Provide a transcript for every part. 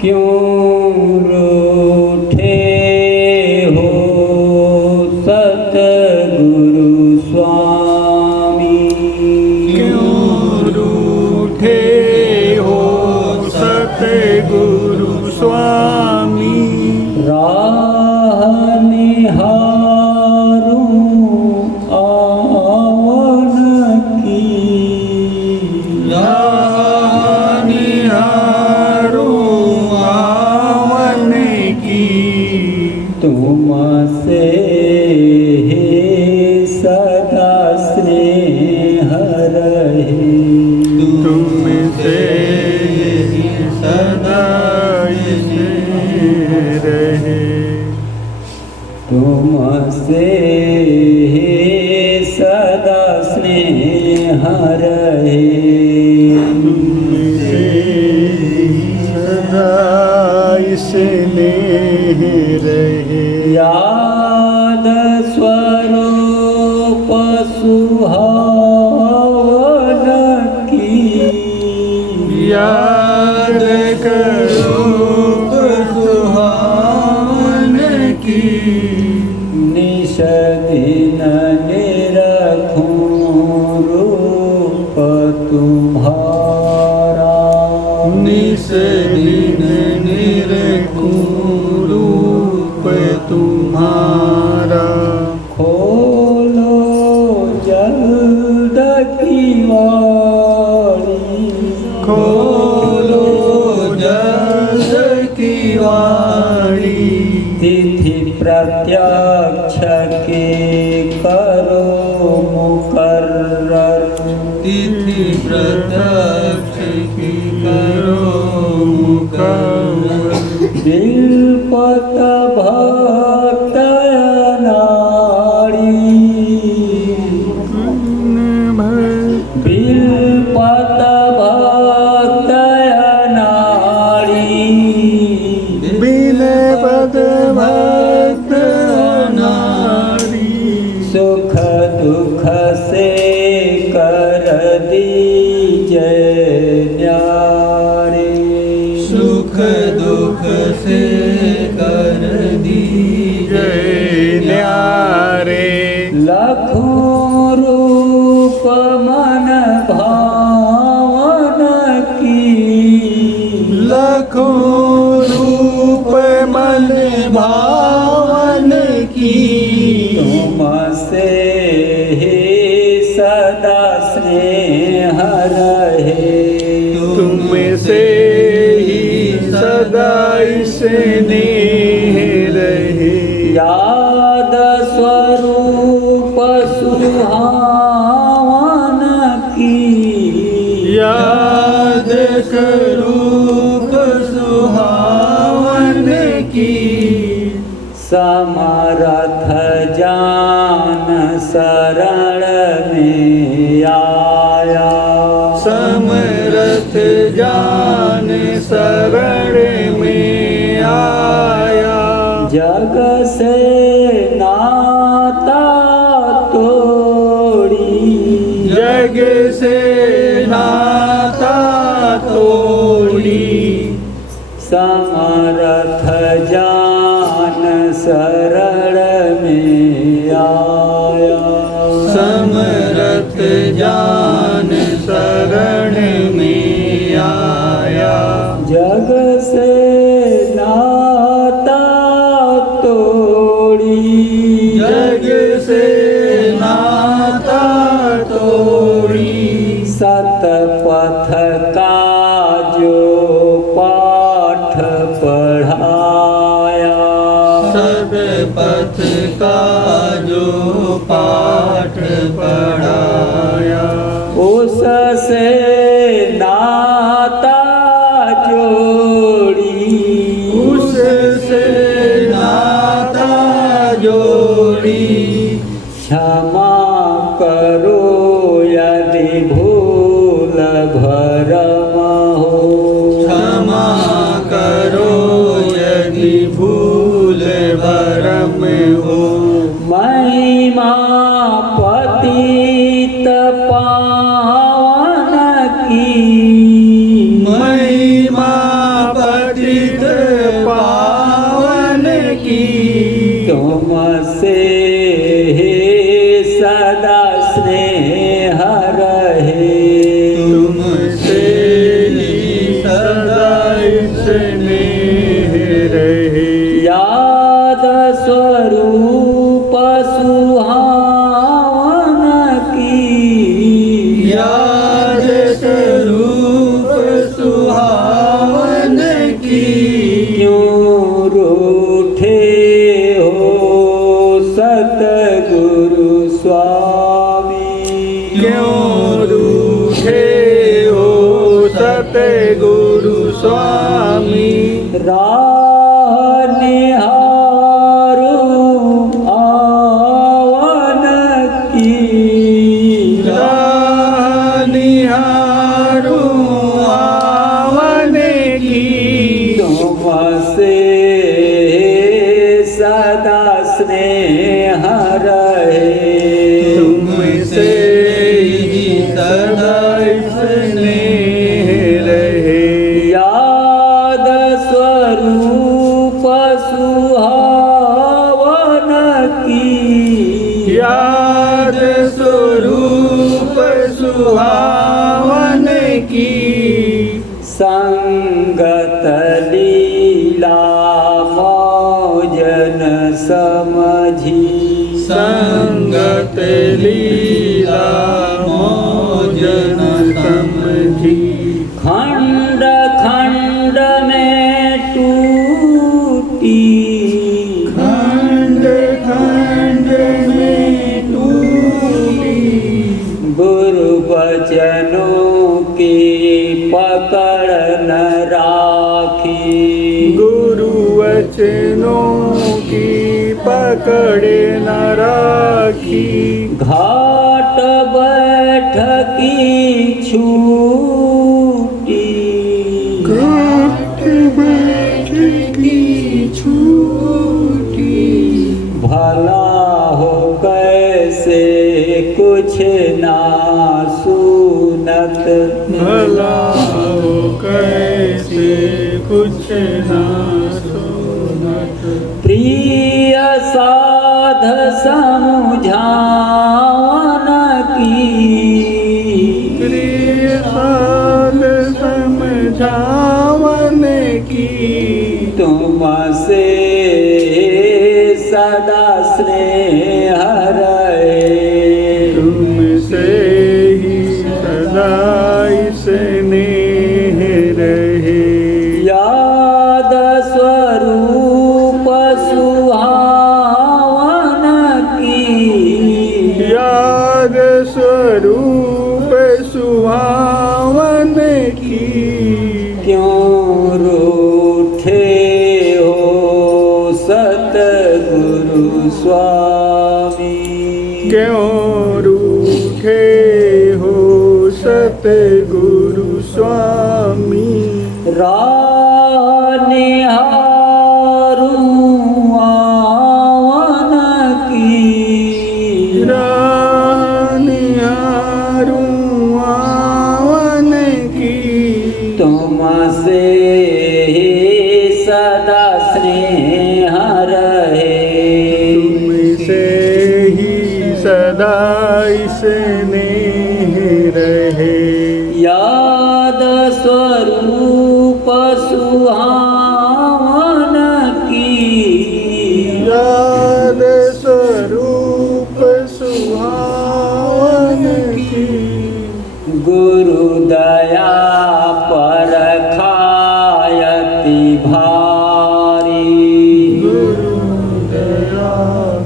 क्यों रूठे हो सतगुरु स्वामी, क्यों रूठे हो सतगुरु स्वामी। राह निहारूं आवन की, राह निहारूं आवन की। तुमसे सदा स्नेह रहे, तुमसे सदा स्नेह रहे। तुमसे सदा स्नेह रहे। तुमसे सदा स्नेह रहे। याद स्वरूप सुहावन की, याद करो सुहावन की। निश दिन निरखूं रूप तुम्हारा, निस दिन निरखूं रूप तुम्हारा। खोलो जल्द की वारी, खोलो जल्द की वाणी। तिथि प्रत्यक्ष के करो मुकर्रर, तिथि प्रत्यक्ष की करो मुकर्रर। बिलपत भक्त अनाड़ी, बिलपत भक्त अनाड़ी। बिलपत भक्त अनाड़ी। सुख दुख से कर दीजय न्यारे, सुख दुख से कर दीजय न्यारे। लखों रूप मन भावन की, लखों रूप मन भावन की। तुमसे सदा स्नेह रहे, तुमसे ही सदा स्नेह रहे। याद स्वरूप सुहावन की, याद करूप सुहावन की। समरथ जान शरण में आया, समरथ जान शरण में आया। जग से नाता तोड़ी, जग से नाता तोड़ी। समरथ जान शरण में आया, समरथ जान शरण में आया। जग से नाता तोड़ी, जग से नाता तोड़ी। सतपथ का जो पाठ पढ़ाया, सतपथ का जो पाठ पढ़ाया। उससे नाता जोड़ी, उससे नाता जोड़ी। क्षमा करो यदि भूल भरम हो, क्षमा करो यदि भूल भरम हो। स्नेह रहे। याद स्वरूप सुहावन की, याद स्वरूप सुहावन की। क्यों रूठे हो सतगुरु स्वामी, क्यों रूठे हो सतगुरु स्वामी। राह निहारूं आवन की, राह निहारूं आवन की। तुमसे सदा स्नेह रहे, तुमसे ही सदा स्नेह रहे। याद स्वरूप सुहावन की, याद स्वरूप सुहावन की। संगत लीला मौजन समझी, संगत लीला मौजन समझी। खंड खंड में टूटी, खंड खंड में टूटी। गुरु वचनों की पकड़ न राखी, गुरु वचनों की पकड़ न राखी। घाट बैठकी छूटी, घाट बैठकी छूटी। भला हो कैसे कुछ ना सुनत, भला हो कैसे कुछ ना सुनत। प्रिय साध समझावन की, प्रिय साध समझावन की। तुमसे सदा स्नेह रहे, तुमसे ही सदा स्नेह रहे। याद स्वरूप सुहावन की, याद स्वरूप सुहावन की। क्यों रूठे हो सतगुरु स्वामी, क्यों रूठे हो सतगुरु स्वामी। राह निहारूं आवन की, राह निहारूं आवन की। तुमसे सदा स्नेह रहे, तुमसे ही सदा स्नेह रहे। याद स्वरूप सुहावन की, याद स्वरूप सुहावन की। गुरु दया पर खायति भारी, गुरु दया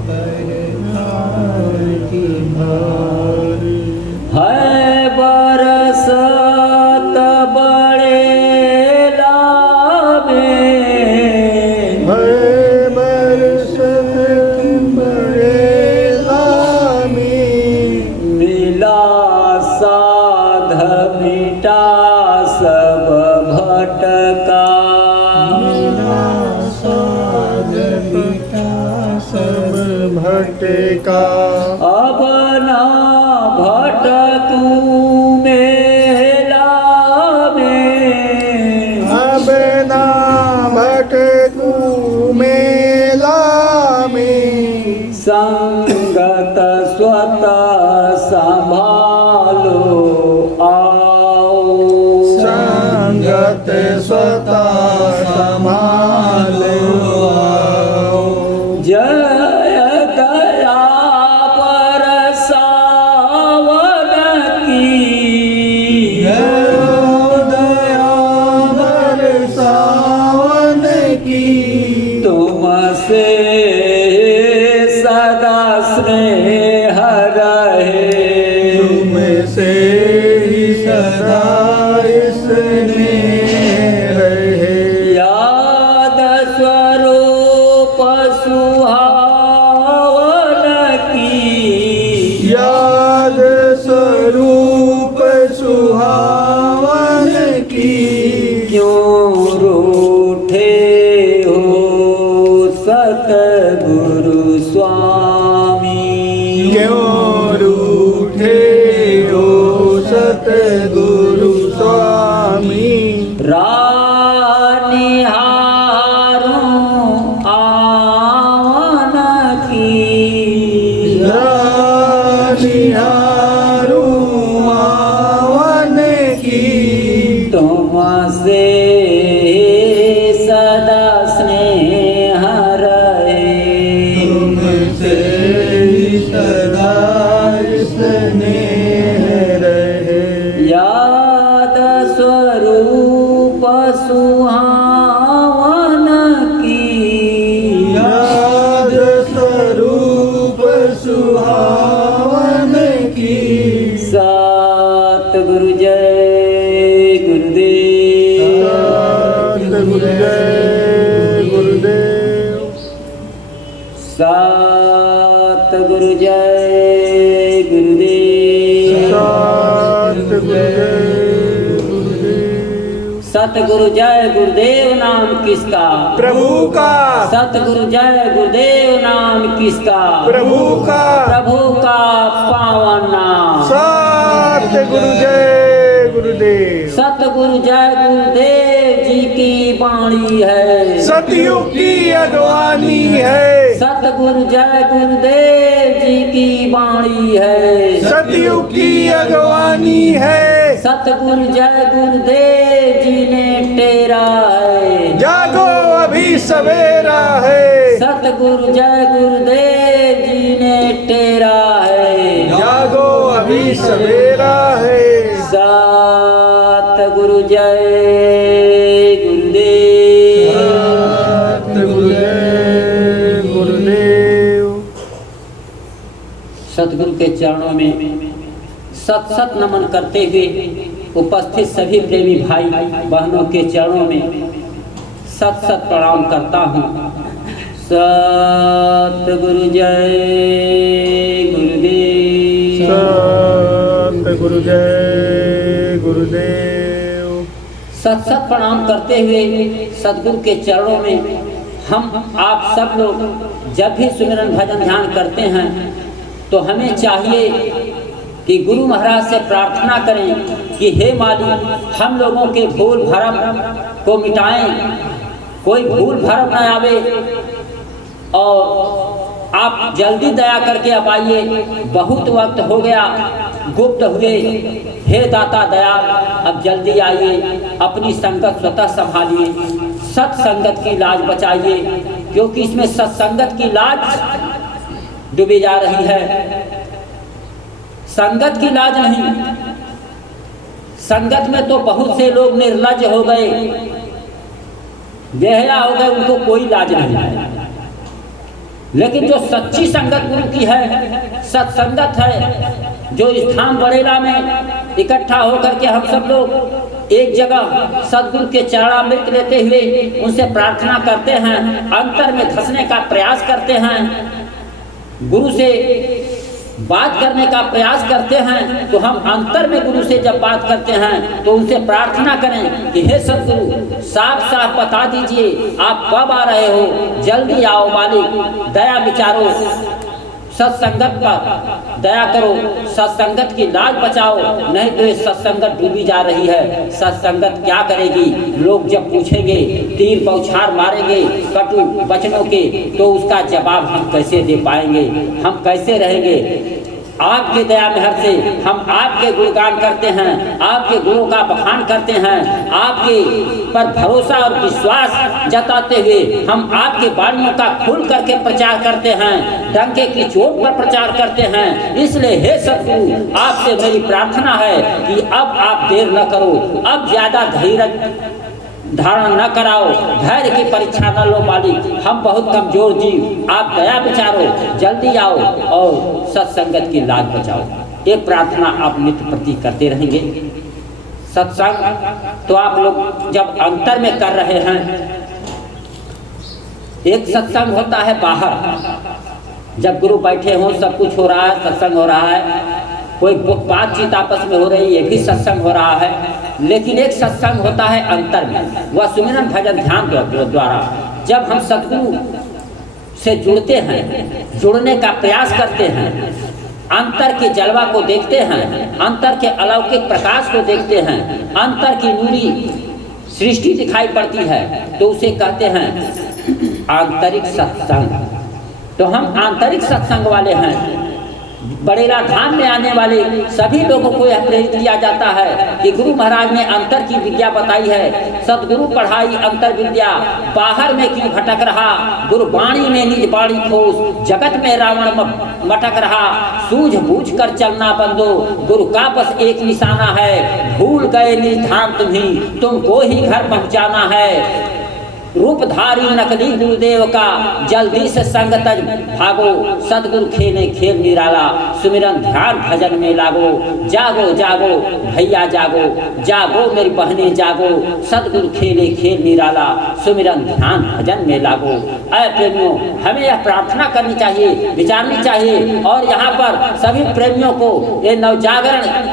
पर खायति भारी। है बरसत बड़े लाभे, है बरसत बड़े लामी। मिला साध मिटा सब भटका, मिला साध मिटा सब भटका। अब ना भटकूं मेला में, अब ना भटकूं मेला में। संगत स्वतः संभालो आओ, संगत स्वतः स्नेह रहे तुमसे ही सदा स्नेह रहे याद स्वरूप सुहावन की याद स्वरूप सुहावन की क्यों रूठे हो सतगुरु स्वामी क्यों रूठे हो सतगुरु स्वामी रानिहारों आवन की निहारू आवन की तुमसे सदा स्नेह रहे तुमसे सदा स्नेह रहे याद स्वरूप सुहावन की याद स्वरूप सुहावन की सतगुरु जय गुरुदेव सतगुरु जय गुरुदेव सतगुरु जय गुरुदेव सतगुरु जय गुरुदेव सतगुरु जय गुरुदेव नाम किसका प्रभु का सतगुरु जय गुरुदेव नाम किसका प्रभु का प्रभु का पावन नाम सतगुरु जय गुरुदेव सतगुरु जय गुरुदेव जी की वाणी है सतयुग की अगवानी है सतगुरु जय गुरुदेव जी की वाणी है सतयुग की अगवानी है सतगुरु जय गुरुदेव जी ने टेरा है जागो अभी सवेरा है सतगुरु जय गुरुदेव जी ने टेरा है जागो अभी सवेरा है सतगुरु जय गुरुदेव सतगुरु जय गुरुदेव सतगुरु के चरणों में सत सत नमन करते हुए उपस्थित सभी प्रेमी भाई बहनों के चरणों में सत सत प्रणाम करता हूँ। सतगुरु जय गुरुदेव सतगुरु जय गुरुदेव सत सत प्रणाम करते हुए सतगुरु के चरणों में हम आप सब लोग जब भी सुमिरन भजन ध्यान करते हैं तो हमें चाहिए कि गुरु महाराज से प्रार्थना करें कि हे मालिक हम लोगों के भूल भरम को मिटाएं, कोई भूल भरम न आवे और आप जल्दी दया करके अब आइए। बहुत वक्त हो गया गुप्त हुए, हे दाता दया अब जल्दी आइए, अपनी संगत स्वतः संभालिए, सत्संगत की लाज बचाइए, क्योंकि इसमें सत्संगत की लाज डूबी जा रही है। संगत की लाज नहीं, संगत में तो बहुत से लोग निर्लज हो गए, बेहया हो गए, उनको कोई लाज नहीं। लेकिन जो सच्ची संगत गुरु की है, सत्संगत है, जो इस धाम बड़ेला में इकट्ठा होकर के हम सब लोग एक जगह सदगुरु के चरणामृत लेते हुए उनसे प्रार्थना करते हैं, अंतर में धंसने का प्रयास करते हैं, गुरु से बात करने का प्रयास करते हैं, तो हम अंतर में गुरु से जब बात करते हैं तो उनसे प्रार्थना करें कि हे सदगुरु साफ साफ बता दीजिए आप कब आ रहे हो, जल्दी आओ मालिक, दया विचारो, सत्संगत पर दया करो, सत्संगत की लाज बचाओ, नहीं तो ये सत्संगत डूबी जा रही है। सत्संगत क्या करेगी? लोग जब पूछेंगे, तीर बौछार मारेंगे कटु वचनों के, तो उसका जवाब हम कैसे दे पाएंगे, हम कैसे रहेंगे? आपके दया मेहर से हम आपके गुणगान करते हैं, आपके गुणों का बखान करते हैं, आपके पर भरोसा और विश्वास जताते हुए हम आपके वाणियों का खुल करके प्रचार करते हैं, डंके की चोट पर प्रचार करते हैं। इसलिए हे सद्गुरु आपसे मेरी प्रार्थना है कि अब आप देर न करो, अब ज्यादा धैर्य धारण न कराओ, धैर्य की परीक्षा न लो मालिक, हम बहुत कमजोर जीव, आप दया विचारो, जल्दी आओ और सत्संगत की लाज बचाओ। एक प्रार्थना आप नित्य प्रति करते रहेंगे। सत्संग तो आप लोग जब अंतर में कर रहे हैं, एक सत्संग होता है बाहर, जब गुरु बैठे हों, सब कुछ हो रहा है, सत्संग हो रहा है, कोई बातचीत आपस में हो रही है, ये भी सत्संग हो रहा है। लेकिन एक सत्संग होता है अंतर में, वह सुमिरन भजन ध्यान द्वारा। जब हम सतगुरु से जुड़ते हैं, जुड़ने का प्रयास करते हैं, अंतर के जलवा को देखते हैं, अंतर के अलौकिक प्रकाश को देखते हैं, अंतर की नूरी सृष्टि दिखाई पड़ती है, तो उसे कहते हैं आंतरिक सत्संग। तो हम आंतरिक सत्संग वाले हैं। बड़ेला धाम में आने वाले सभी लोगों को यह प्रेरित किया जाता है कि गुरु महाराज ने अंतर की विद्या बताई है। सतगुरु पढ़ाई अंतर विद्या, बाहर में क्यों भटक रहा, गुरुवाणी में निज बाणी ठोस, जगत में रावण मटक रहा, सूझ बूझ कर चलना बंदो, गुरु का बस एक निशाना है, भूल गए निज धाम तुम्ही, तुमको ही घर पहुँचाना है। रूपधारी नकली गुरुदेव का, जल्दी से संग तज भागो, सदगुरु खेले खेल निराला, सुमिरन ध्यान भजन में लागो। जागो जागो भैया जागो, जागो मेरी बहने जागो, सदगुरु खेले खेल निराला, सुमिरन ध्यान भजन में लागो। ऐ प्रेमियों, हमें यह प्रार्थना करनी चाहिए, विचारनी चाहिए, और यहाँ पर सभी प्रेमियों को ये नवजागरण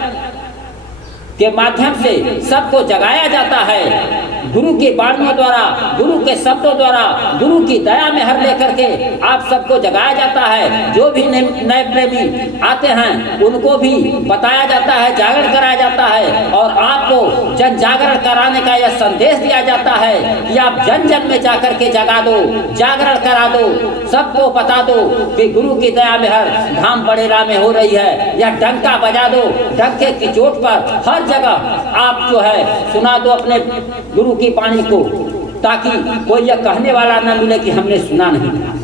के माध्यम से सबको जगाया जाता है। गुरु की वाणियों द्वारा, गुरु के शब्दों द्वारा, गुरु की दया में हर लेकर के आप सबको जगाया जाता है। जो भी नए प्रेमी आते हैं उनको भी बताया जाता है, जागरण कराया जाता है, और आपको जन जागरण कराने का यह संदेश दिया जाता है कि आप जन जन में जाकर के जगा दो, जागरण करा दो, सबको बता दो कि गुरु की दया में हर धाम बड़ेला में हो रही है। यह डंका बजा दो, डंके की चोट पर हर जगह आप जो है सुना दो अपने गुरु की वाणी को, ताकि कोई यह कहने वाला न मिले कि हमने सुना नहीं था।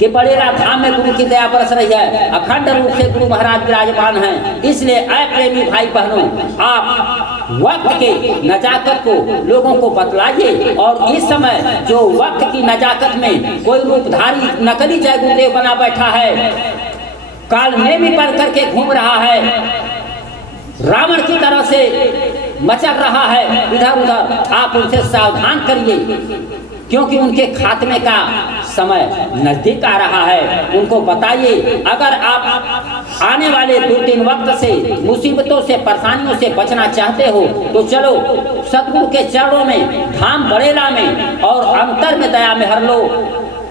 कि बड़ेला धाम में गुरु की दया बरस रही है, अखंड रूप से गुरु महाराज विराजमान हैं। इसलिए ऐ प्रेमी भाई बहनों, आप वक्त के नजाकत को लोगों को बतलाइए। और इस समय जो वक्त की नजाकत में कोई रूपधारी नकली जय गुरुदेव बना बैठा है, काल में भी पढ़ करके घूम रहा है, रावण की तरह से मचल रहा है इधर उधर, आप उनसे सावधान करिए, क्योंकि उनके खात्मे का समय नजदीक आ रहा है। उनको बताइए, अगर आप आने वाले 2-3 वक्त से, मुसीबतों से, परेशानियों से बचना चाहते हो, तो चलो सतगुरु के चरणों में, धाम बड़ेला में और अंतर में दया में हर लो।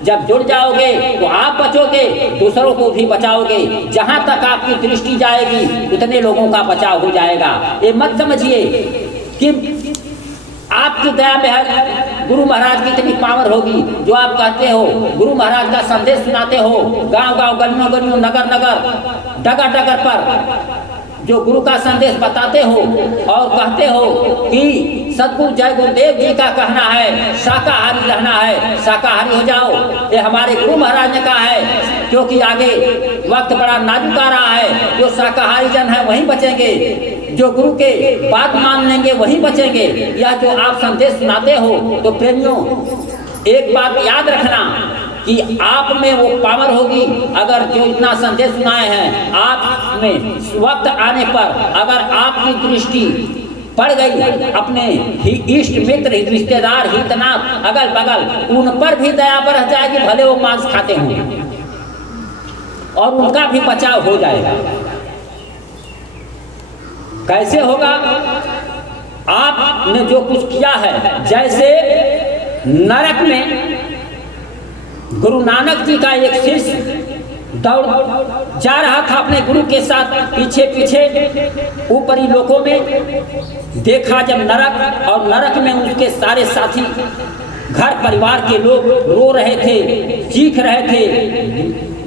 जब जुड़ जाओगे तो आप बचोगे, दूसरों को भी बचाओगे। जहाँ तक आपकी दृष्टि जाएगी उतने लोगों का बचाव हो जाएगा। ये मत समझिए कि आपकी दया में हर गुरु महाराज की इतनी पावर होगी जो आप कहते हो, गुरु महाराज का संदेश सुनाते हो, गांव गांव, गलियों गलियों, नगर नगर, डगर डगर पर जो गुरु का संदेश बताते हो और कहते हो कि सतगुरु जय गुरुदेव जी का कहना है शाकाहारी रहना है, शाकाहारी हो जाओ। ये हमारे गुरु महाराज ने कहा है, क्योंकि आगे वक्त बड़ा नाजुक आ रहा है। जो शाकाहारी जन है वहीं बचेंगे, जो गुरु के बात मान लेंगे वहीं बचेंगे। यह जो आप संदेश सुनाते हो, तो प्रेमियों एक बात याद रखना कि आप में वो पावर होगी। अगर जो इतना संदेश सुनाए हैं, आप में वक्त आने पर अगर आपकी दृष्टि पड़ गई, अपने ही इष्ट मित्र, रिश्तेदार, हितनाथ, अगल बगल, उन पर भी दया बरस जाएगी, भले वो मांस खाते होंगे, और उनका भी बचाव हो जाएगा। कैसे होगा? आपने जो कुछ किया है, जैसे नरक में गुरु नानक जी का एक शिष्य दौड़ जा रहा था अपने गुरु के साथ पीछे पीछे ऊपरी लोकों में, देखा जब नरक, और नरक में उसके सारे साथी घर परिवार के लोग रो रहे थे, चीख रहे थे,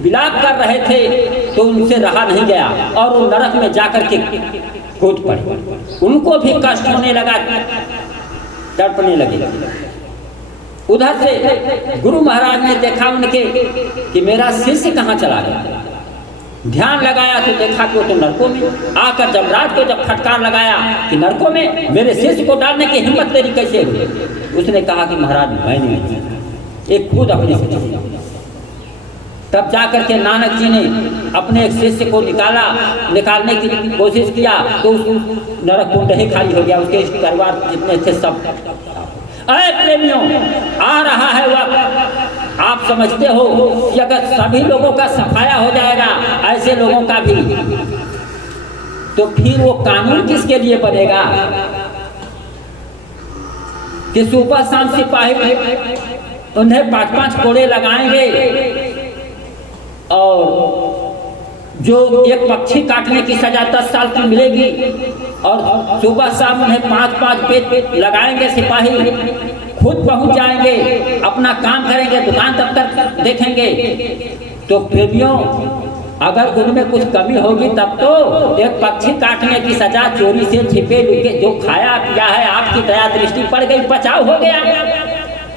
विलाप कर रहे थे, तो उनसे रहा नहीं गया और वो नरक में जाकर के कूद पड़े। उनको भी कष्ट होने लगा, तड़पने लगे। उधर से गुरु महाराज ने देखा उनके कि मेरा शिष्य कहाँ चला गया, ध्यान लगाया तो देखा कि वो तो नरकों में। आकर जमराज को जब फटकार लगाया कि नरकों में मेरे शिष्य को डालने की हिम्मत तेरी कैसे हुई, उसने कहा कि महाराज मैं नहीं, एक खुद अपने से चली। तब जाकर के नानक जी ने अपने एक शिष्य को निकालने की कोशिश किया तो उस नरक कुंड ही खाली हो गया, उसके परिवार जितने थे सब। अरे प्रेमियों, आ रहा है वक्त, आप समझते हो कि अगर सभी लोगों का सफाया हो जाएगा ऐसे लोगों का भी, तो फिर वो कानून किसके लिए बनेगा कि सुबह शाम सिपाही उन्हें 5-5 कोड़े लगाएंगे और जो एक पक्षी काटने की सजा 10 साल की मिलेगी और सुबह शाम उन्हें 5-5 पेट लगाएंगे सिपाही, खुद पहुंच जाएंगे, अपना काम करेंगे, दुकान दफ्तर देखेंगे। तो प्रेमियों, अगर उनमें कुछ कमी होगी तब तो एक पक्षी काटने की सजा चोरी से छिपे लुके जो खाया पिया है आपकी दया दृष्टि पड़ गई, बचाव हो गया,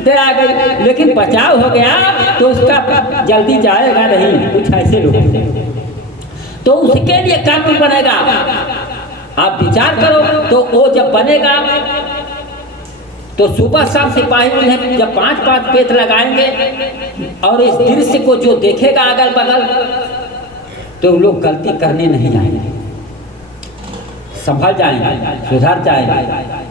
दया गई। लेकिन बचाव हो गया तो उसका जल्दी जाएगा नहीं, कुछ ऐसे लोग तो उसके लिए कानून बनेगा। आप विचार करो, तो वो जब बनेगा तो सुबह शाम सिपाही उन्हें जब 5-5 पेट लगाएंगे और इस दृश्य को जो देखेगा अगल बगल, तो लोग गलती करने नहीं जाएंगे, संभल जाएंगे, सुधर जाएंगे।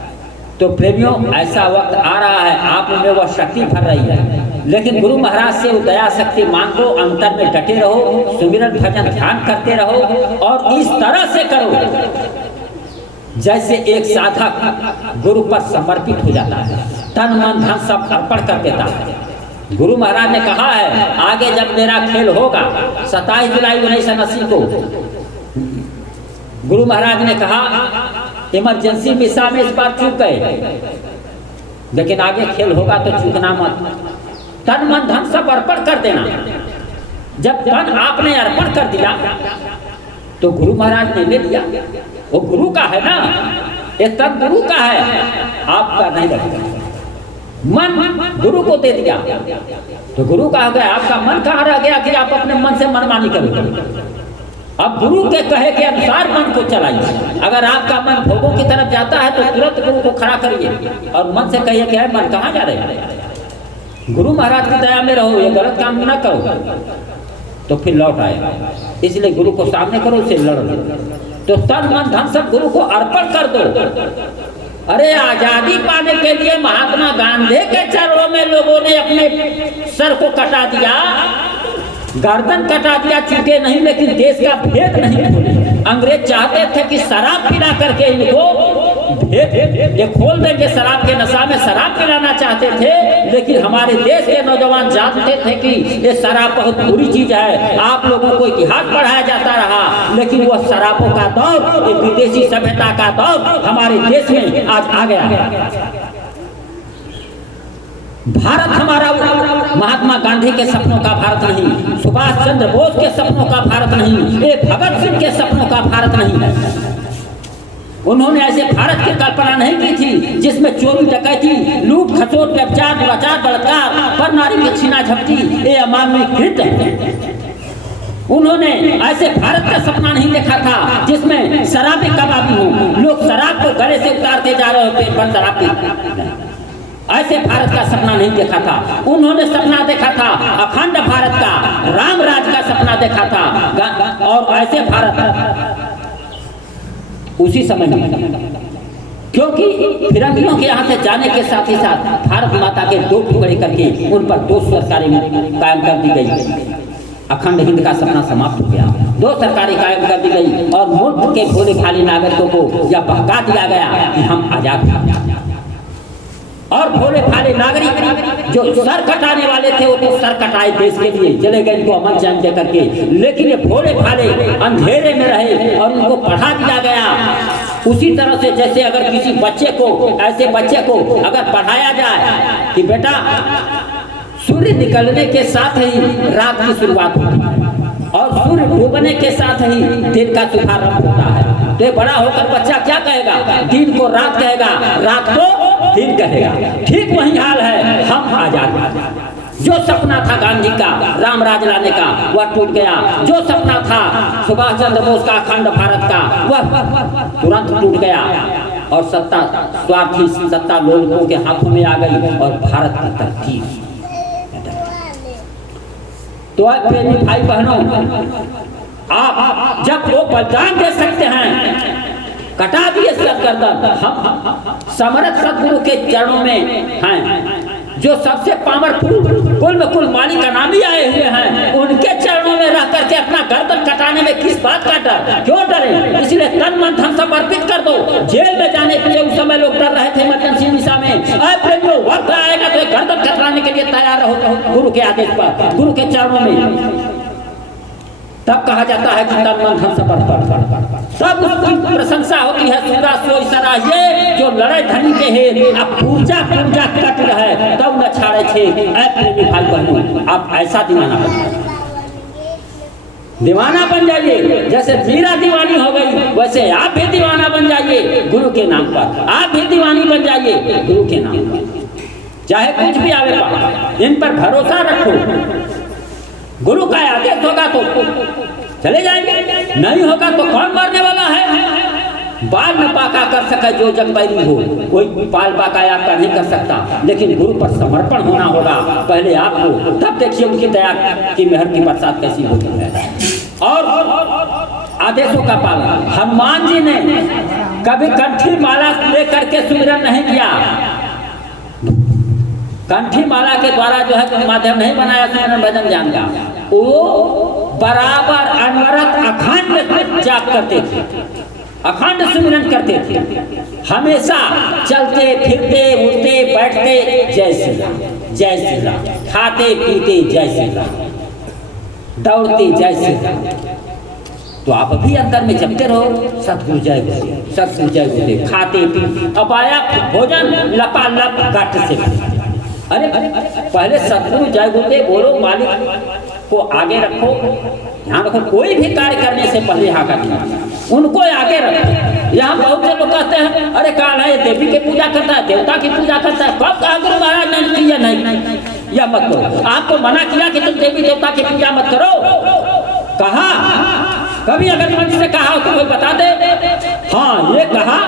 तो प्रेमियों, ऐसा वक्त आ रहा है, आप में वह शक्ति भर रही है, लेकिन गुरु महाराज से दया शक्ति मांगो, अंतर में डटे रहो, सुमिरन भजन ध्यान करते रहो और इस तरह से करो जैसे एक साधक गुरु पर समर्पित हो जाता है, तन मन धन सब अर्पण कर देता है। गुरु महाराज ने कहा है, आगे जब मेरा खेल होगा 27 जुलाई 1980 को गुरु महाराज ने कहा इमरजेंसी विसा में इस बार चूक गए, लेकिन आगे खेल होगा तो चूकना मत, तन मन धन सब अर्पण कर देना। जब तन आपने अर्पण कर दिया तो गुरु महाराज ने ले लिया, वो गुरु का है ना, ये तन गुरु का है, आपका नहीं लगेगा। मन गुरु को दे दिया तो गुरु का हो गया, आपका मन कहाँ रह गया कि आप अपने मन से मनमानी करोगे। अब गुरु के कहे के अनुसार मन को चलाइए। अगर आपका मन भोगों की तरफ जाता है तो तुरंत गुरु को खड़ा करिए और मन से कहिए कि मन कहाँ जा रहे हैं, गुरु महाराज की दया में रहो, ये गलत काम ना करो, तो फिर लौट आएगा। इसलिए गुरु को सामने करो, उससे लड़ो, तो तन मन धन सब गुरु को अर्पण कर दो। अरे आजादी पाने के लिए महात्मा गांधी के चरणों में लोगों ने अपने सर को कटा दिया, गर्दन कटा दिया, चुके नहीं, लेकिन देश का भेद नहीं खोले। अंग्रेज चाहते थे कि शराब पिला करके इनको भेद ये खोल देंगे, शराब के नशा में शराब पिलाना चाहते थे, लेकिन हमारे देश के नौजवान जानते थे कि ये शराब बहुत बुरी चीज है। आप लोगों को इतिहास पढ़ाया जाता रहा, लेकिन वह शराबों का दौर, ये विदेशी सभ्यता का दौर हमारे देश में आज आ गया। भारत हमारा महात्मा गांधी के सपनों का भारत नहीं, सुभाष चंद्र बोस के सपनों का भारत नहीं, ये भगत सिंह के सपनों का भारत नहीं है। उन्होंने ऐसे भारत की कल्पना नहीं की थी जिसमें चोरी डकैती, लूट खसोट, व्यभिचार, दुराचार, बलात्कार, पर नारी की छीना झपटी ये अमानवीकृत है। उन्होंने ऐसे भारत का सपना नहीं देखा था जिसमें शराबी कबाबी हो, लोग शराब को गले से उतारते जा रहे होते पर शराब पी, ऐसे भारत का सपना नहीं देखा था। उन्होंने सपना देखा था अखंड भारत का, राम राज का सपना देखा था, और ऐसे भारत उसी समय में, क्योंकि फिरंगियों के यहाँ से जाने के साथ ही साथ भारत माता के 2 टुकड़े करके उन पर 2 सरकारें कायम कर दी गई। अखंड हिंद का सपना समाप्त हो गया, 2 सरकारें कायम कर दी गई और मुल्क के भोले भाले नागरिकों को यह बहका दिया गया कि हम आजाद हैं। और भोले भाले नागरिक जो सर कटाने वाले थे वो तो सर कटाए देश के लिए, चले गए इनको अमन चैन दे करके, लेकिन ये भोले भाले अंधेरे में रहे और इनको पढ़ा दिया गया। उसी तरह से जैसे अगर किसी बच्चे को, ऐसे बच्चे को अगर पढ़ाया जाए कि बेटा सूर्य निकलने के साथ ही रात की शुरुआत होती है और सूर्य डूबने के साथ ही दिन का शुभारंभ होता है, तो बड़ा होकर बच्चा क्या कहेगा, दिन को रात कहेगा, रात को दिन कहेगा। ठीक वही हाल है, हम आजाद हैं। जो सपना था गांधी का रामराज लाने का वह टूट गया। जो सपना था सुभाष चंद्र बोस का अखंड भारत का वह तुरंत टूट गया और सत्ता स्वार्थी सत्ता लोगों के हाथों में आ गई और भारत की तरक्की। तो प्रेमी भाई बहनों, आप जब वो बलिदान दे सकते हैं, कटा दिए सब गर्दन, हम समर्थ सदगुरु के चरणों में हैं, जो सबसे पावरफुल कुल में कुल मालिक का नाम ही आए हुए हैं, उनके चरणों में रह करके अपना गर्दन कटाने में किस बात का डर, क्यों डरे? इसलिए तन मन धन समर्पित कर दो। जेल में जाने के लिए उस समय लोग डर रहे थे इमरजेंसी वीसा में, प्रेमियों वक्त आएगा तो गर्दन कटाने के लिए तैयार रहो गुरु के आदेश पर, गुरु के चरणों में। तब कहा जाता है कि तन मन धन समर्पण, तब उसकी प्रशंसा होती है। सूरा सोई सराहिए जो लड़े धनी के हे, अब पूजा पूजा कट रहे तब न छाड़े छे। ऐ प्रेमी भाई बहनों, आप ऐसा दीवाना बन जाइए, दीवाना बन जाइए। जैसे मीरा दीवानी हो गई वैसे आप भी दीवाना बन जाइए गुरु के नाम पर। आप भी दीवानी बन जाइए गुरु के नाम पर, चाहे कुछ भी आवे पास, इन पर भरोसा रखो। गुरु का आदेश होगा तो चले जाएंगे, नहीं होगा तो कौन मारने वाला है? बाल न पाका कर सके जो जग बैरी हो, कोई बाल पाका आपका नहीं कर सकता, लेकिन गुरु पर समर्पण होना होगा पहले आपको, तब देखिए उनकी दया की मेहर की बरसात कैसी होती है। और आदेशों का पालन, हनुमान जी ने कभी कंठी माला लेकर के सुमिरन नहीं किया, कंठी माला के द्वारा जो है माध्यम नहीं बनाया सुमिरन भजन ज्ञान का, वो बराबर अनवरत अखंड जाप करते थे, अखंड सुमिरन करते थे, हमेशा चलते फिरते उठते बैठते जय श्री राम जय श्री राम, खाते पीते जय श्री राम, दौड़ते जय श्री राम। तो आप भी अंदर में जपते रहो सतगुरु जय गुरुदेव, सतगुरु जय गुरुदेव, खाते पीते अब आया भोजन लपालप गट से। अरे पहले सतगुरु जय गुरुदेव बोलो, मालिक को आगे रखो, ध्यान रखो। कोई भी कार्य करने से पहले हाँ करना, उनको आगे रखो। यहाँ बहुत से लोग कहते हैं अरे काल है देवी की पूजा करता है, देवता की पूजा करता है, कब कहा गुरु महाराज ने किया? नहीं, यह मत करो। आपको मना किया कि तुम देवी देवता की पूजा मत करो? कहा कभी अगर मंच से कहा तो कोई बता दे? हाँ, ये कहा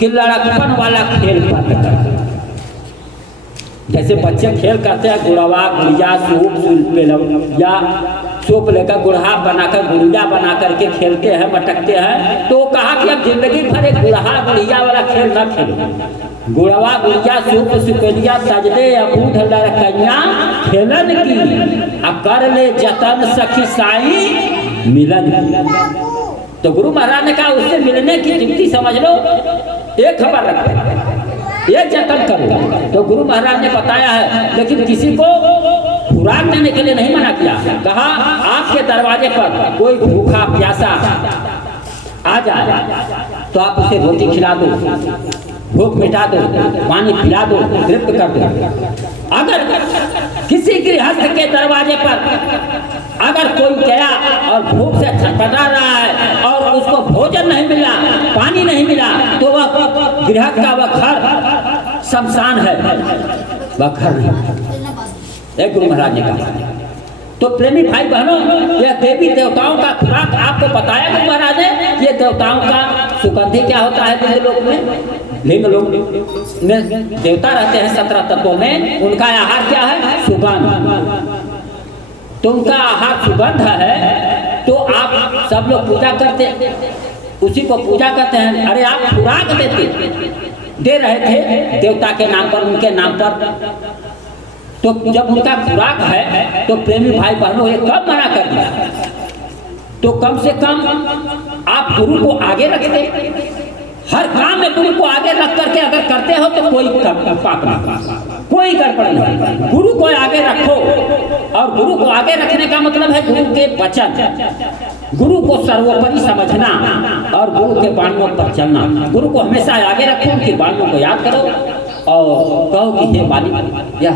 कि लड़कपन वाला खेल बंद कर। जैसे बच्चे खेल करते हैं गुड़वा गुड़िया सूप या सूप लेकर गुड़हा बनाकर गुड़िया बना करके खेलते हैं मटकते हैं, तो कहा कि अब जिंदगी भर एक गुड़हा गुड़िया वाला खेल न खेलो। गुड़वा गुड़िया सूप सुपेलिया सजदे अबूध लड़कैया खेलन की, अब कर ले जतन सखी साई मिलन की। तो गुरु महाराज ने कहा उससे मिलने की गिनती समझ लो, एक खबर रखो, ये जतन करो। तो गुरु महाराज ने बताया है, लेकिन किसी को खुराक देने के लिए नहीं मना किया। कहा आपके दरवाजे पर कोई भूखा प्यासा आ जाए तो आप उसे रोटी खिला दो, भूख मिटा दो, पानी पिला दो, तृप्त कर दो। अगर किसी गृहस्थ के दरवाजे पर अगर कोई गया और भूख से छटपटा रहा है और उसको भोजन नहीं मिला, पानी नहीं मिला, तो वह गृहस्थ का वह घर शमशान है, वह घर नहीं। गुरु महाराज ने कहा। तो प्रेमी भाई बहनों, यह देवी देवताओं का खुराक आपको बताया गुरु महाराज ने। ये देवताओं का सुगंधि क्या होता है लिंग लोक में? लिंग लोक में देवता रहते हैं 17 तत्वों में, उनका आहार क्या है? सुगंध। तो उनका आहार सुगंध है, तो आप सब लोग पूजा करते, उसी को पूजा करते हैं। अरे आप खुराक दे रहे थे देवता के नाम पर, उनके नाम पर, तो जब उनका खुराक है तो प्रेमी भाई बहनों ये कब मना कर दिया? तो कम से कम आप गुरु को आगे रखते, हर काम में गुरु को आगे रख करके अगर करते हो तो कोई पाप नहीं, कोई गड़बड़ नहीं। गुरु को आगे रखो, और गुरु को आगे रखने का मतलब है गुरु के वचन, गुरु को सर्वोपरि समझना और गुरु के वाणियों पर चलना। गुरु को हमेशा आगे रखो, उनकी वाणियों को याद करो और कहो कि हे मालिक, यह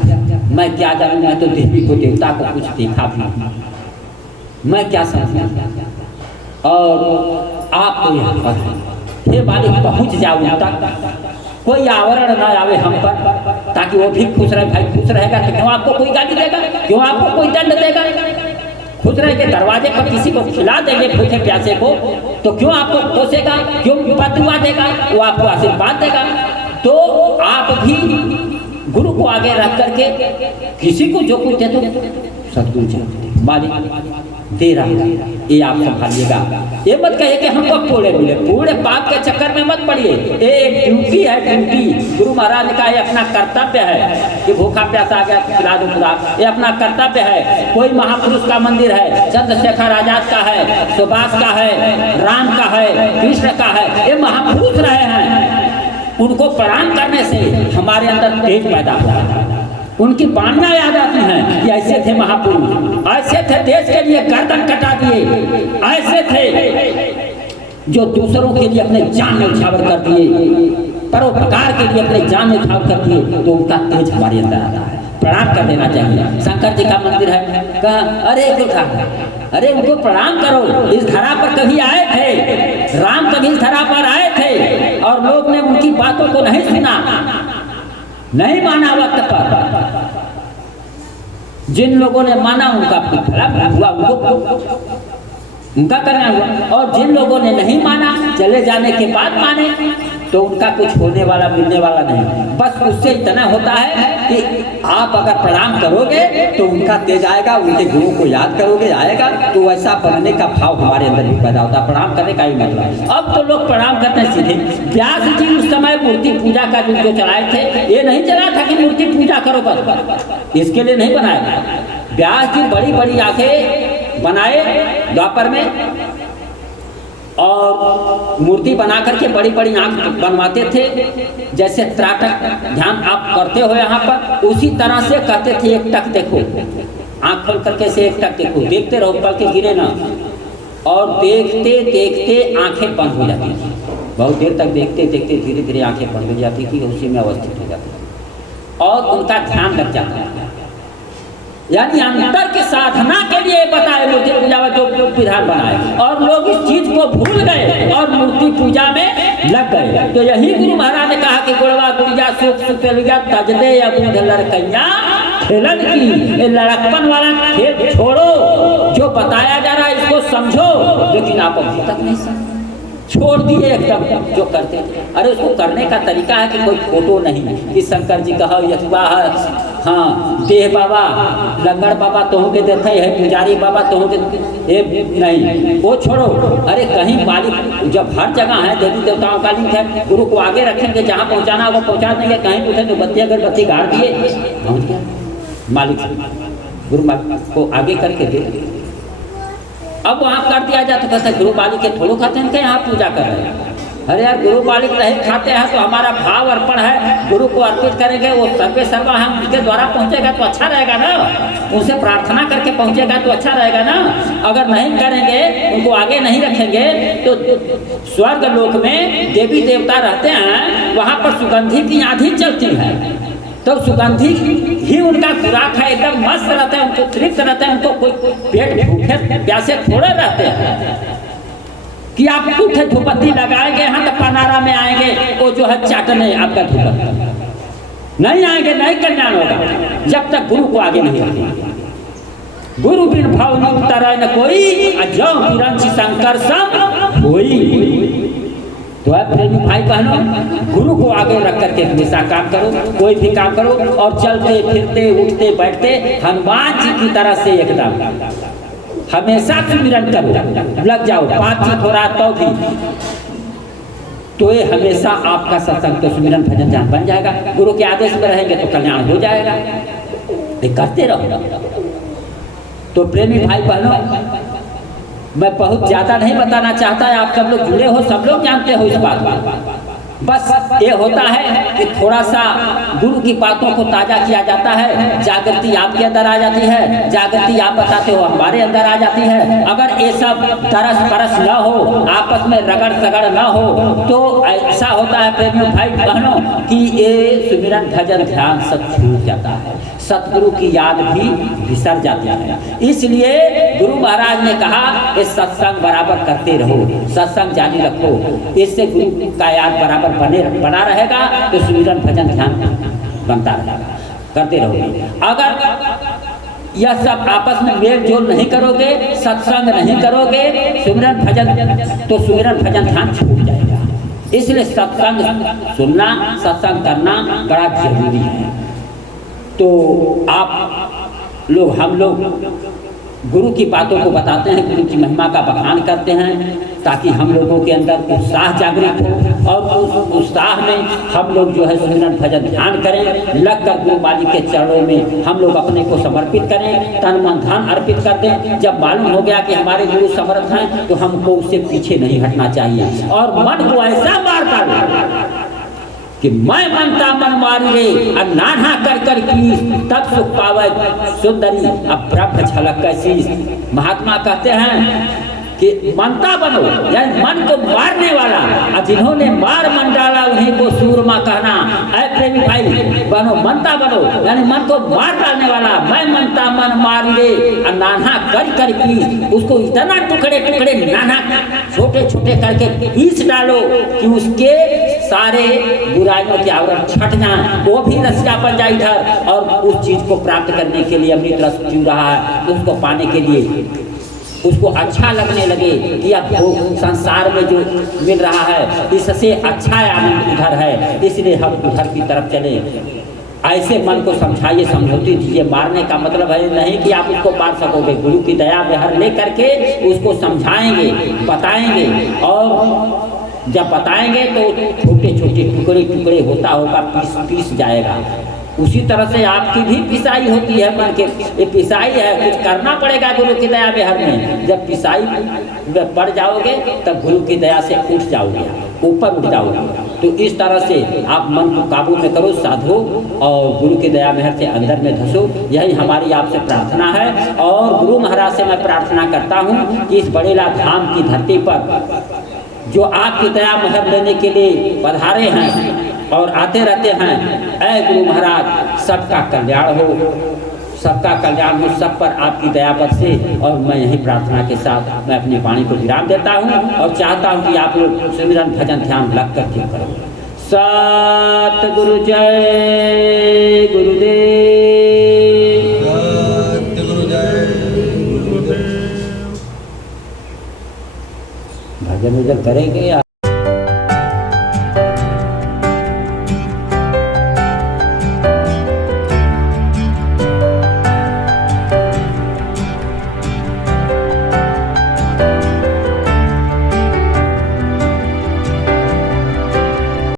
मैं क्या जानूं, मैं तो देवी को देवता को कुछ देखा भी, मैं क्या समझूं, और आपको यहाँ पर हे मालिक पहुँच जाओ तक, कोई आवरण न आवे हम पर, ताकि कि वो भी खुश रहे। भाई खुश रहेगा तो क्यों आपको कोई गाली देगा, क्यों आपको कोई दंड देगा? खुश रह के दरवाजे पर किसी को खिला देंगे भूखे प्यासे को, तो क्यों आपको कोसेगा, क्यों बददुआ देगा? वो आपको आशीर्वाद देगा। तो आप भी गुरु को आगे रख करके किसी को जो कुछ दे दो, सदगुरु जी मालिक दे रहा है, ये आप संभालिएगा। ये मत कहिए कि हमको पूरे मिले, पूरे पाप के चक्कर में मत पड़िए। ये एक ड्यूटी है, ड्यूटी। गुरु महाराज का ये अपना कर्तव्य है कि भूखा प्यासा आ गया खिला दो खुदा, ये अपना कर्तव्य है। कोई महापुरुष का मंदिर है, चंद्रशेखर आजाद का है, सुभाष का है, राम का है, कृष्ण का है, ये महापुरुष रहे हैं। उनको प्रणाम करने से हमारे अंदर तेज पैदा होता है, उनकी वाणियां याद आती हैं कि ऐसे थे महापुरुष, ऐसे थे देश के लिए गर्दन कटा दिए, ऐसे थे जो दूसरों के लिए अपने जान न्यौछावर कर दिए, परोपकार के लिए अपने जान न्यौछावर कर दिए। तो उनका तेज हमारे अंदर आता है, प्रणाम कर देना चाहिए। शंकर जी का मंदिर है, कहा अरे देखा, अरे उनको प्रणाम करो। इस धरा पर कभी आए थे, राम कभी इस धरा पर आए थे और लोग ने उनकी बातों को नहीं सुना, नहीं माना वक्त पर। जिन लोगों ने माना उनका फला हुआ, उनका करना हुआ, और जिन लोगों ने नहीं माना, चले जाने के बाद माने, तो उनका कुछ होने वाला मिलने वाला नहीं। बस उससे इतना होता है कि आप अगर प्रणाम करोगे तो उनका तेज आएगा, उनके गुरु को याद करोगे आएगा, तो वैसा बनने का भाव हमारे अंदर भी पैदा होता है। प्रणाम करने का ही मतलब। अब तो लोग प्रणाम करते हैं सीधे। व्यास जी उस समय मूर्ति पूजा का जो चलाए थे, ये नहीं चला था कि मूर्ति पूजा करो बस, इसके लिए नहीं बनाया। व्यास जी बड़ी बड़ी आंखें बनाए द्वापर में, और मूर्ति बना करके बड़ी बड़ी आंख बनवाते थे। जैसे त्राटक ध्यान आप करते हो यहाँ पर, उसी तरह से कहते थे एक टक देखो, आंख खोल करके से एक टक देखो, देखते रहो पल के गिरे ना। और देखते देखते आंखें बंद हो जाती थी, बहुत देर तक देखते देखते धीरे धीरे आंखें बंद हो जाती थी, उसी में अवस्थित हो जाती थी और उनका ध्यान लग जाता था। यानी अंतर के साधना के लिए बताए मूर्ति पूजा में जो विधान बनाए, और लोग इस चीज को भूल गए और मूर्ति पूजा में लग गए। तो यही गुरु महाराज ने कहा कि गुड़वा गुड़िया सुख सुखलिया तजदे अबूध लड़कैया खेलन की। ये लड़कपन वाला खेल छोड़ो, जो बताया जा रहा है इसको समझो। लेकिन आप अभी तक नहीं समझ, छोड़ दिए एकदम जो करते थे। अरे उसको करने का तरीका है कि कोई फोटो नहीं कि शंकर जी कहो यथवा, हाँ देह बाबा, लंगड़ बाबा तो के देते है, पुजारी बाबा तो के नहीं, वो छोड़ो। अरे कहीं मालिक जब हर जगह है, देवी देवताओं का लिंक है, गुरु को आगे रखेंगे, जहाँ पहुँचाना वो पहुँचा देंगे। कहीं पूछे तो बत्ती अगरबत्ती गाड़ दिए, पहुँच गया मालिक, गुरु मालिक को आगे करके दे। अब वहाँ कर दिया जाता, कहते गुरु मालिक के थोड़ो खाते हैं, यहाँ पूजा कर रहे हैं। अरे यार गुरु मालिक नहीं खाते हैं तो हमारा भाव अर्पण है, गुरु को अर्पित करेंगे, वो सर्वे सर्वा हम उसके द्वारा पहुँचेगा तो अच्छा रहेगा ना, उनसे प्रार्थना करके पहुँचेगा तो अच्छा रहेगा ना। अगर नहीं करेंगे, उनको आगे नहीं रखेंगे, तो स्वर्ग लोक में देवी देवता रहते हैं, वहाँ पर सुगंधी की आंधी चलती है, तो सुगंधी ही उनका खुराक है, एकदम मस्त रहते हैं, उनको तृप्त रहते हैं, उनको कोई पेट भूखे प्यासे थोड़े रहते हैं कि आप झूठे धूपबत्ती लगाएंगे यहाँ तो पनारा में आएंगे, वो जो है चाटने आपका धूपबत्ती नहीं आएंगे, नहीं कल्याण होगा जब तक गुरु को आगे नहीं रखेंगे। गुरु बिन भाव न उतरे न कोई, अजो बिरंच शंकर सम होई। तो है प्रेमी भाई बहनों, गुरु को आगे रख करके हमेशा काम करो, कोई भी काम करो, और चलते फिरते उठते बैठते हनुमान जी की तरह से एकदम हमेशा सुमिरन करो, लग जाओ। बातचीत हो रहा तो भी, तो ये हमेशा आपका सत्संग तो सुमिरन भजन ध्यान बन जाएगा। गुरु के आदेश में रहेंगे तो कल्याण हो जाएगा, ये करते रहो। तो प्रेमी भाई बहनों, मैं बहुत ज़्यादा नहीं बताना चाहता है, आप सब लोग जुड़े हो, सब लोग जानते हो इस बात को। बस ये होता है कि थोड़ा सा गुरु की बातों को ताज़ा किया जाता है, जागृति आपके अंदर आ जाती है, जागृति आप बताते हो हमारे अंदर आ जाती है। अगर ये सब तरस परस न हो, आपस में रगड़ सगड़ न हो, तो ऐसा होता है प्रेमियों भाई बहनों कि ये सुमिरन भजन ध्यान सब छूट जाता है, सतगुरु की याद भी बिसर जाती है। इसलिए गुरु महाराज ने कहा ये सत्संग बराबर करते रहो, सत्संग जारी रखो, इससे गुरु का याद बराबर बना रहेगा, तो सुमिरन भजन ध्यान बनता रहेगा, करते रहोगे। अगर यह सब आपस में मेल जोल नहीं करोगे, सत्संग नहीं करोगे, सुमिरन भजन, तो सुमिरन भजन ध्यान छूट जाएगा। इसलिए सत्संग सुनना, सत्संग करना बड़ा जरूरी है। तो आप लोग, हम लोग गुरु की बातों को बताते हैं, गुरु की महिमा का बखान करते हैं, ताकि हम लोगों के अंदर उत्साह जागृत हो, और उस उत्साह में हम लोग जो है सुमिरन भजन ध्यान करें, लगकर गुरु मालिक के चरणों में हम लोग अपने को समर्पित करें, तन मन धन अर्पित कर दें। जब मालूम हो गया कि हमारे गुरु समर्थ हैं, तो हमको उससे पीछे नहीं हटना चाहिए, और मन को ऐसा मार डालो कि मैं मनता मन मारी रे, और नाना कर कर की तब सुख पावे सुंदरी, अब ब्रह्म झलक कैसी। महात्मा कहते हैं कि मनता बनो, यानी मन को मारने वाला, और जिन्होंने मार मन डाला उन्हीं को सूरमा कहना। ऐ प्रेमी भाई बनो, मनता बनो, यानी मन को मार डालने वाला। मैं मनता मन मारी रे, और नाना कर कर पीस, उसको इतना टुकड़े टुकड़े नाना छोटे छोटे करके पीस डालो कि उसके सारे बुराइयों के आवरण छट जाए, वो भी रसिया बन जाए इधर, और उस चीज को प्राप्त करने के लिए अमृत रस पी रहा है, तो उसको पाने के लिए उसको अच्छा लगने लगे कि अब वो संसार में जो मिल रहा है इससे अच्छा आनंद उधर है, इसलिए हम उधर की तरफ चले। ऐसे मन को समझाइए, समझौती दीजिए। मारने का मतलब है नहीं कि आप उसको मार सकोगे, गुरु की दया बेहर ले करके उसको समझाएंगे, बताएंगे, और जब बताएंगे तो छोटे छोटे टुकड़े टुकड़े होता होगा, पीस पीस जाएगा। उसी तरह से आपकी भी पिसाई होती है मन के, ये पिसाई है, कुछ करना पड़ेगा गुरु की दया बेहर में। जब पिसाई पड़ जाओगे तब गुरु की दया से उठ जाओगे, ऊपर उठ जाओगे। तो इस तरह से आप मन को काबू में करो, साधो, और गुरु की दया मेहर से अंदर में धसो। यही हमारी आपसे प्रार्थना है। और गुरु महाराज से मैं प्रार्थना करता हूँ कि इस बड़ेला धाम की धरती पर जो आपकी दया मेहर लेने के लिए पधारे हैं और आते रहते हैं, ऐ गुरु महाराज सबका कल्याण हो, सबका कल्याण हो, सब पर आपकी दया बरसे। और मैं यही प्रार्थना के साथ मैं अपनी वाणी को विराम देता हूँ, और चाहता हूँ कि आप लोग सुमिरन भजन ध्यान लग कर के करो। सतगुरु जय गुरुदेव, सतगुरु जय गुरुदेव। भजन उजन करेंगे या